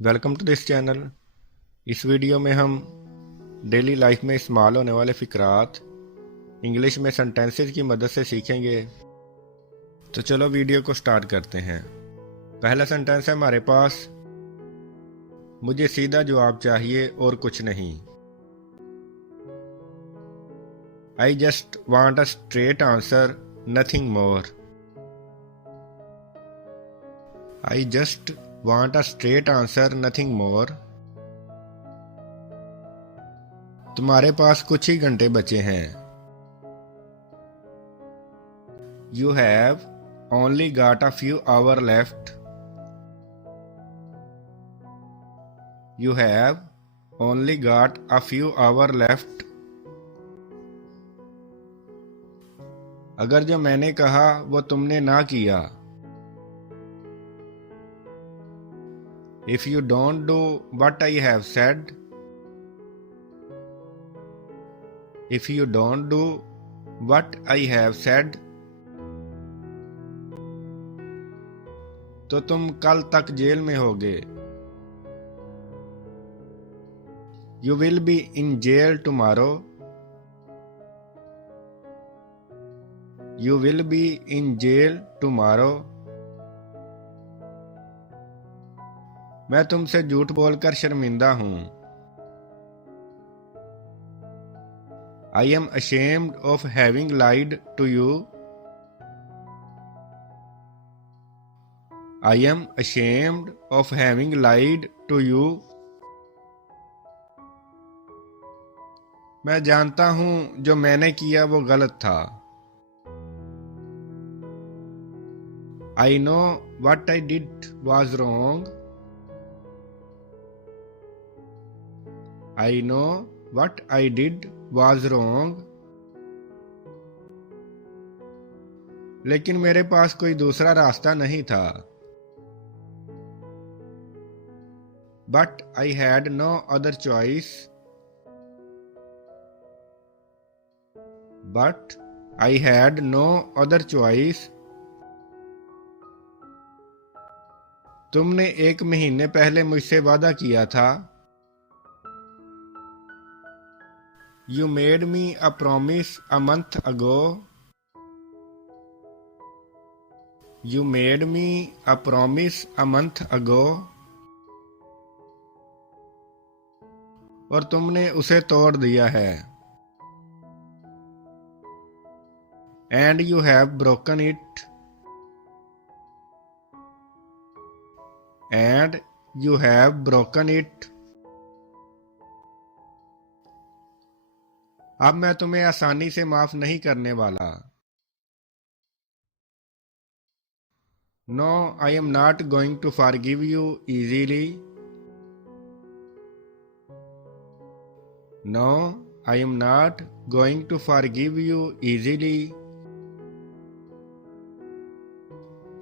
Welcome to this channel. इस video में हम डेली लाइफ में इस्तेमाल होने वाले फ़िक्रात इंग्लिश में सेंटेंसेस की मदद से सीखेंगे। तो चलो वीडियो को स्टार्ट करते हैं। पहला सेंटेंस है हमारे पास, मुझे सीधा जवाब चाहिए और कुछ नहीं। I just want a straight answer, nothing more. I just want a straight answer, nothing more. तुम्हारे पास कुछ ही घंटे बचे हैं। You have only got a few hour left. You have only got a few hour left. अगर जो मैंने कहा वो तुमने ना किया। If you don't do what I have said. If you don't do what I have said, तो तुम कल तक जेल में होगे। You will be in jail tomorrow. You will be in jail tomorrow. मैं तुमसे झूठ बोलकर शर्मिंदा हूं। I am ashamed of having lied to you. I am ashamed of having lied to you. मैं जानता हूं जो मैंने किया वो गलत था। I know what I did was wrong. I know what I did was wrong. लेकिन मेरे पास कोई दूसरा रास्ता नहीं था। But I had no other choice. But I had no other choice. तुमने 1 महीने पहले मुझसे वादा किया था। You made me a promise a month ago. You made me a promise a month ago. और तुमने उसे तोड़ दिया है। And you have broken it. And you have broken it. अब मैं तुम्हें आसानी से माफ नहीं करने वाला। No I am not going to forgive you easily. No I am not going to forgive you easily.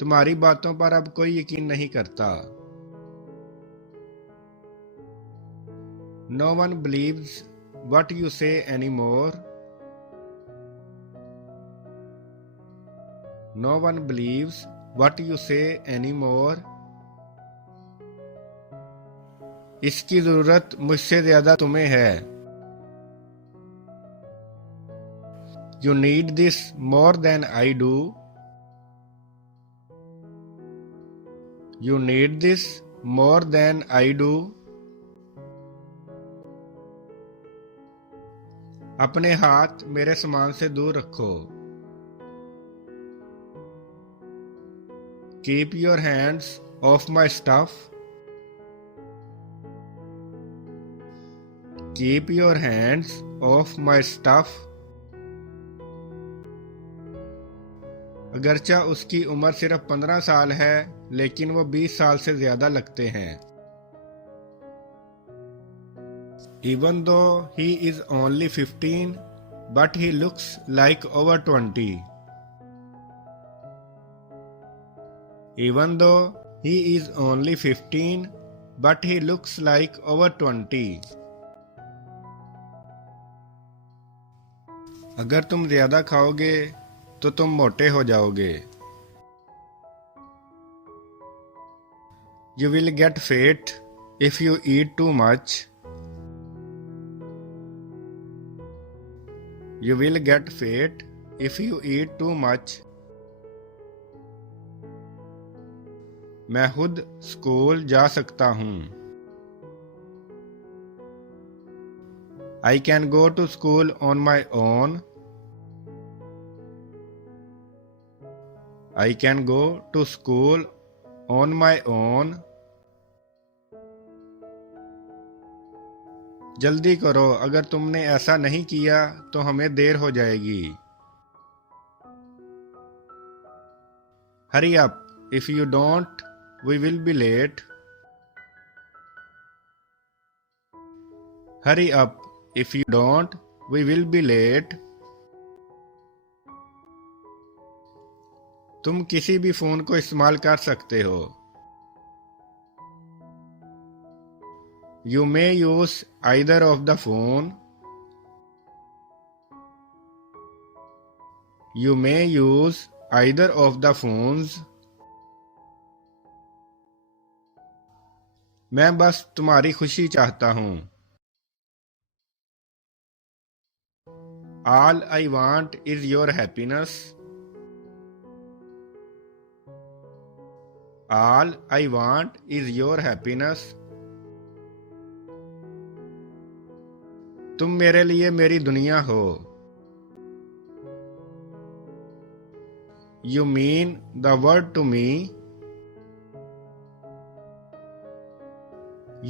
तुम्हारी बातों पर अब कोई यकीन नहीं करता। No one believes what you say anymore. No one believes what you say anymore. इसकी जरूरत मुझसे ज्यादा तुम्हें है। You need this more than I do. You need this more than I do. अपने हाथ मेरे सामान से दूर रखो। Keep your hands off my stuff. Keep your hands off my stuff. अगरचा उसकी उम्र सिर्फ 15 साल है, लेकिन वो 20 साल से ज्यादा लगते हैं। Even though he is only 15, but he looks like over 20. Even though he is only 15, but he looks like over 20. अगर तुम ज्यादा खाओगे तो तुम मोटे हो जाओगे। You will get fat If you eat too much, you will get fat. If you eat too much, मैं खुद स्कूल जा सकता हूँ। I can go to school on my own. I can go to school on my own. जल्दी करो, अगर तुमने ऐसा नहीं किया तो हमें देर हो जाएगी। Hurry up, if you don't, we will be late. Hurry up, if you don't, we will be late. तुम किसी भी फोन को इस्तेमाल कर सकते हो। You may use either of the phone. You may use either of the phones. मैं बस तुम्हारी खुशी चाहता हूँ। All I want is your happiness. All I want is your happiness. तुम मेरे लिए मेरी दुनिया हो। You mean the world to me.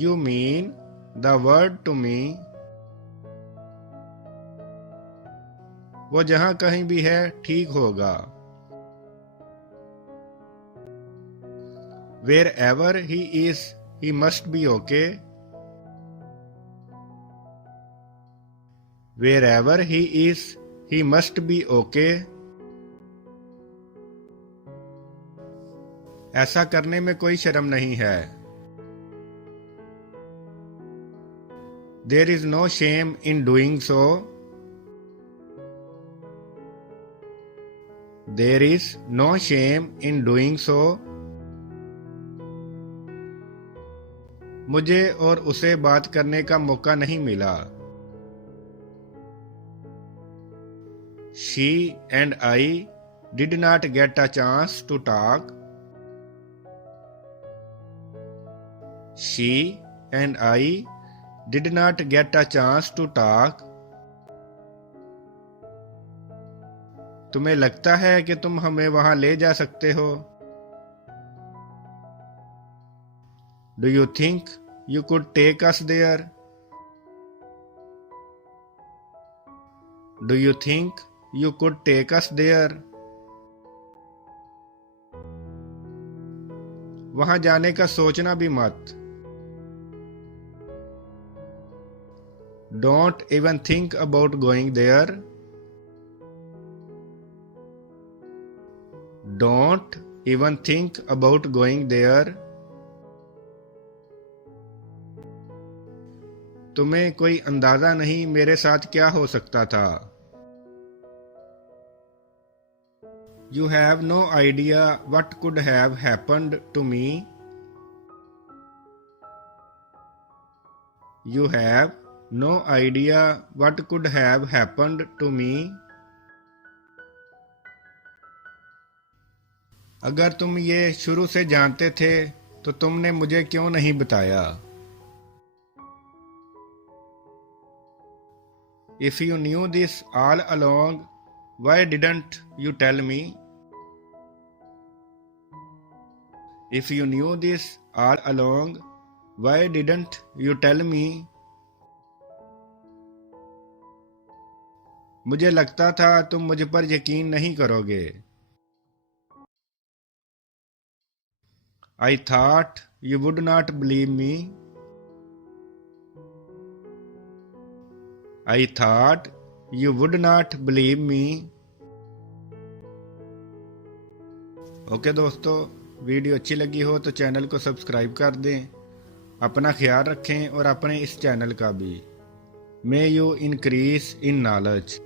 You mean the world to me. वो जहां कहीं भी है ठीक होगा। Wherever he is, he must be okay. Wherever he is, he must be okay. ऐसा करने में कोई शर्म नहीं है। There is no shame in doing so. There is no shame in doing so. मुझे और उसे बात करने का मौका नहीं मिला। She and I did not get a chance to talk. She and I did not get a chance to talk. तुम्हें लगता है कि तुम हमें वहां ले जा सकते हो? Do you think you could take us there? Do you think you could take us there? वहां जाने का सोचना भी मत। Don't even think about going there. Don't even think about going there. तुम्हें कोई अंदाजा नहीं मेरे साथ क्या हो सकता था। You have no idea what could have happened to me. You have no idea what could have happened to me. अगर तुम ये शुरू से जानते थे तो तुमने मुझे क्यों नहीं बताया? If you knew this all along, why didn't you tell me? If you knew this all along, why didn't you tell me? मुझे लगता था तुम मुझ पर यकीन नहीं करोगे। I thought you would not believe me. I thought you would not believe me. Okay दोस्तों, वीडियो अच्छी लगी हो तो चैनल को सब्सक्राइब कर दें। अपना ख्याल रखें और अपने इस चैनल का भी। May you increase in knowledge.